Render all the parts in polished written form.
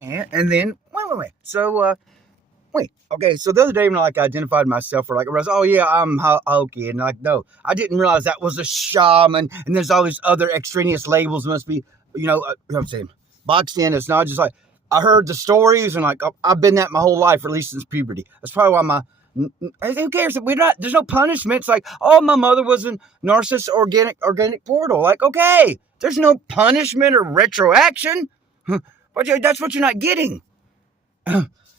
And then wait. So wait, okay. So the other day when I identified myself, or I was, oh yeah, I'm Hokey, and no, I didn't realize that was a shaman, and there's all these other extraneous labels must be, you know what I'm saying, boxed in. It's not just like I heard the stories, and I've been that my whole life, or at least since puberty. That's probably why who cares? We're not. There's no punishment. It's like, oh, my mother was a narcissist organic portal. Like, okay, there's no punishment or retroaction. But that's what you're not getting.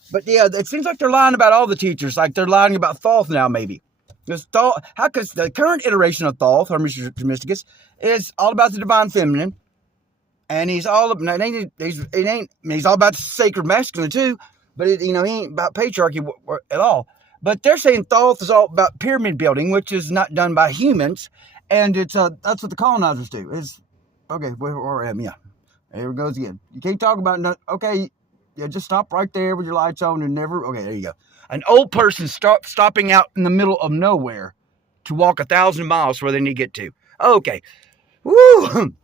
But yeah, it seems like they're lying about all the teachers. Like they're lying about Thoth now, maybe. Because Thoth, because the current iteration of Thoth, or Mr. Mysticus, is all about the divine feminine, and he's all he's all about the sacred masculine too. But he ain't about patriarchy at all. But they're saying Thoth is all about pyramid building, which is not done by humans, and it's that's what the colonizers do. Is okay. Where am? Yeah, there it goes again. You can't talk about okay. Yeah, just stop right there with your lights on and never. Okay, there you go. An old person stopping out in the middle of nowhere to walk 1,000 miles where they need to get to. Okay. Woo!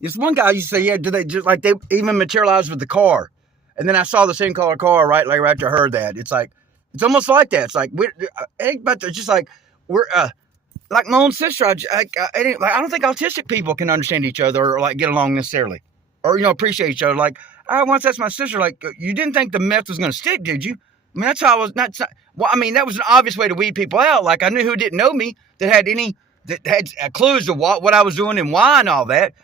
This one guy used to say, yeah, do they just like they even materialize with the car? And then I saw the same color car right after I heard that. It's like, it's almost like that. It's like, but it's just like, we're, like my own sister, I don't think autistic people can understand each other or like get along necessarily or, appreciate each other. Like, I once asked my sister, like, you didn't think the meth was going to stick, did you? I mean, that's how I was not. Well, I mean, that was an obvious way to weed people out. Like, I knew who didn't know me that had clues to what I was doing and why and all that.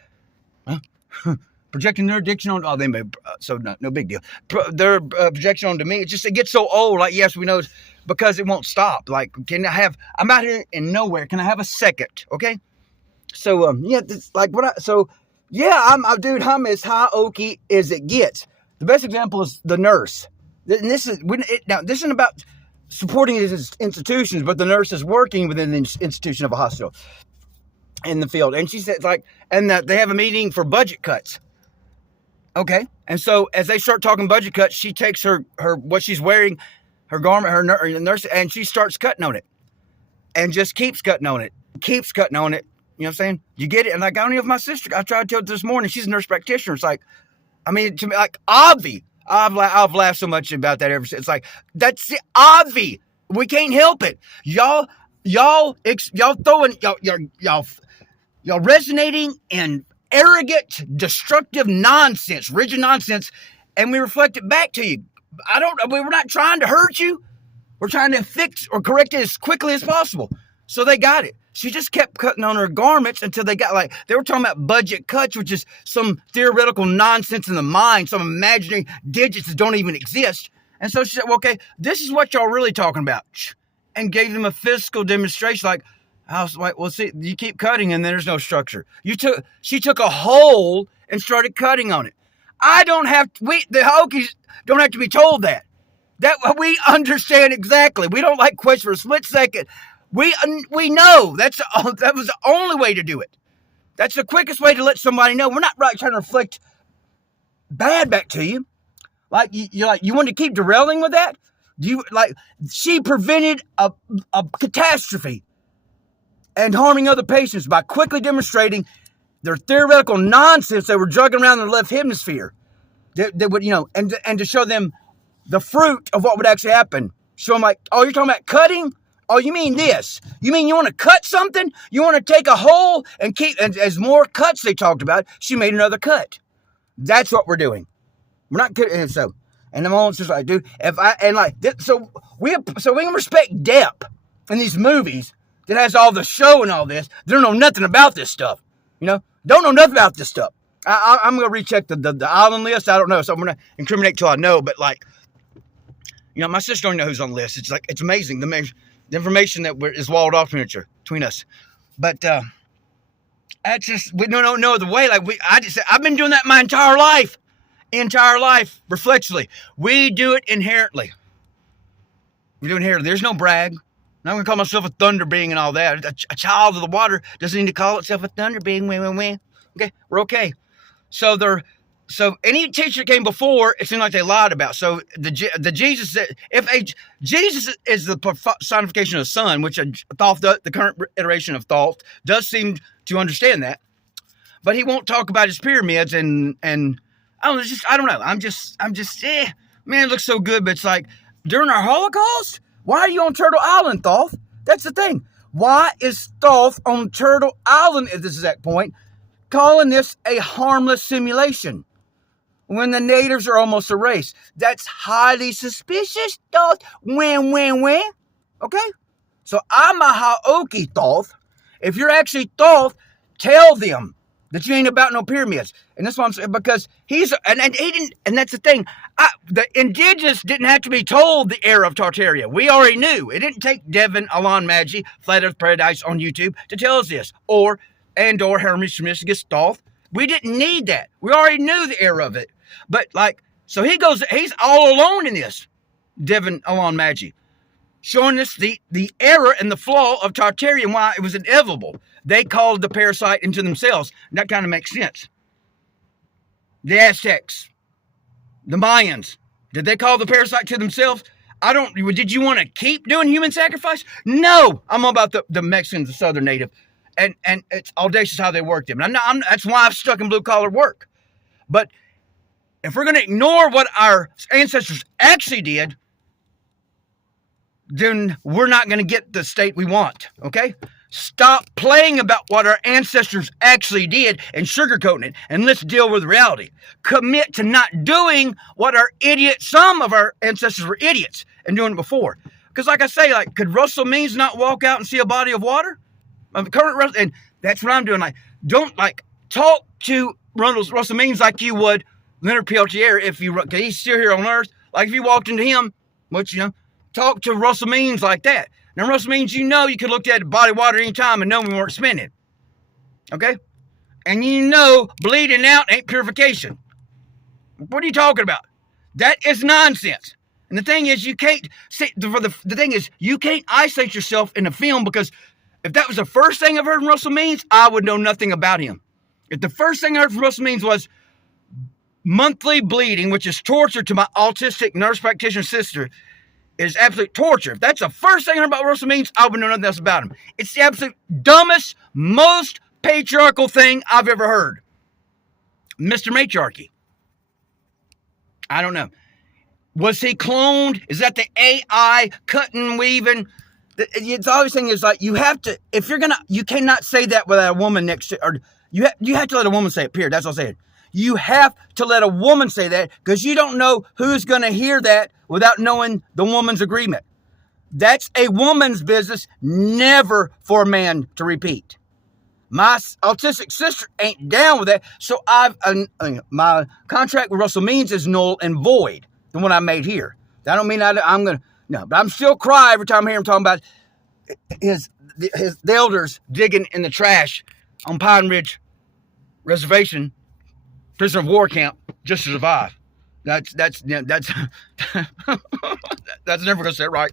Huh? Projecting their addiction on, they may, so no big deal. Their projection onto me, it gets so old. Like, yes, we know it's because it won't stop. Like, I'm out here in nowhere. Can I have a second? Okay. So, yeah, it's like yeah, dude, I'm as high oaky as it gets. The best example is the nurse. And this isn't about supporting these institutions, but the nurse is working within the institution of a hospital in the field. And she said, and that they have a meeting for budget cuts. Okay. And so as they start talking budget cuts, she takes her what she's wearing, her garment, her nurse, and she starts cutting on it. And just keeps cutting on it. Keeps cutting on it. You know what I'm saying? You get it? And like, I don't know if my sister, I tried to tell her this morning, she's a nurse practitioner. It's like, I mean, to me, like, obvi. I've laughed so much about that ever since. It's like, that's the obvi. We can't help it. Y'all throwing, y'all resonating in arrogant, destructive nonsense, rigid nonsense, and we reflect it back to you. We're not trying to hurt you. We're trying to fix or correct it as quickly as possible. So they got it. She just kept cutting on her garments until they got they were talking about budget cuts, which is some theoretical nonsense in the mind, some imaginary digits that don't even exist. And so she said, well, okay, this is what y'all really talking about. And gave them a physical demonstration. Like, I was like, well, see, you keep cutting and there's no structure. She took a hole and started cutting on it. The Hokies don't have to be told that. That we understand exactly. We don't like question for a split second. We know that was the only way to do it. That's the quickest way to let somebody know. We're not trying to reflect bad back to you. Like you want to keep derailing with that? She prevented a catastrophe and harming other patients by quickly demonstrating their theoretical nonsense they were juggling around in the left hemisphere. They would, and to show them the fruit of what would actually happen. Show them like, oh, you're talking about cutting? Oh, you mean this? You mean you want to cut something? You want to take a hole and and as more cuts they talked about, she made another cut. That's what we're doing. We're not good. And so, and the moment's just like, dude, so we can respect Depp in these movies that has all the show and all this. They don't know nothing about this stuff. Don't know nothing about this stuff. I'm going to recheck the island list. I don't know. So I'm going to incriminate till I know. But my sister don't know who's on the list. It's like, it's amazing. The information that is walled off between us. But that's just, we don't know the way. I've been doing that my entire life, reflexively. We do it inherently. We do it inherently. There's no brag. I'm not going to call myself a thunder being and all that. A child of the water doesn't need to call itself a thunder being. Okay, we're okay. So any teacher that came before, it seemed like they lied about. So the Jesus, Jesus is the personification of the Son, which Thoth, the current iteration of Thoth, does seem to understand that, but he won't talk about his pyramids and I don't know. Man, it looks so good, but it's like, during our Holocaust? Why are you on Turtle Island, Thoth? That's the thing. Why is Thoth on Turtle Island at this exact point, calling this a harmless simulation when the natives are almost erased? That's highly suspicious, Thoth. When. Okay? So I'm a Haoki, Thoth. If you're actually Thoth, tell them that you ain't about no pyramids. And that's what I'm saying, because he didn't, and that's the thing. The indigenous didn't have to be told the era of Tartaria. We already knew. It didn't take Devin Alon Maggi, Flat Earth Paradise on YouTube, to tell us this. Or Hermes Trismegistus Thoth. We didn't need that. We already knew the era of it. But so he's all alone in this, Devin Alon Maggi, showing us the error and the flaw of Tartaria and why it was inevitable. They called the parasite into themselves. And that kind of makes sense. The Aztecs, the Mayans, did they call the parasite to themselves? Did you want to keep doing human sacrifice? No, I'm about the Mexicans, the Southern Native, and it's audacious how they worked them. That's why I've stuck in blue collar work. But if we're going to ignore what our ancestors actually did, then we're not going to get the state we want, okay? Stop playing about what our ancestors actually did and sugarcoating it, and let's deal with reality. Commit to not doing what some of our ancestors were idiots and doing it before. Because like I say, could Russell Means not walk out and see a body of water? And that's what I'm doing. Don't talk to Russell Means like you would Leonard Peltier if he's still here on Earth. Like if you walked into him, talk to Russell Means like that. Now, Russell Means, you could look at a body of water any time and know we weren't spinning. Okay? And bleeding out ain't purification. What are you talking about? That is nonsense. And the thing is, you can't isolate yourself in a film, because if that was the first thing I've heard from Russell Means, I would know nothing about him. If the first thing I heard from Russell Means was monthly bleeding, which is torture to my autistic nurse practitioner sister, is absolute torture. If that's the first thing I heard about Russell Means, I would know nothing else about him. It's the absolute dumbest, most patriarchal thing I've ever heard. Mr. Matriarchy. I don't know. Was he cloned? Is that the AI cutting, weaving? The obvious thing is you have to, you cannot say that without a woman next to, or you have to let a woman say it, period. That's what I'm saying. You have to let a woman say that, because you don't know who's going to hear that without knowing the woman's agreement. That's a woman's business, never for a man to repeat. My autistic sister ain't down with that, so my contract with Russell Means is null and void, the one I made here. That don't mean I'm going to, no, but I'm still cry every time I hear him talking about the elders digging in the trash on Pine Ridge Reservation, prisoner of war camp, just to survive. That's never going to sit right.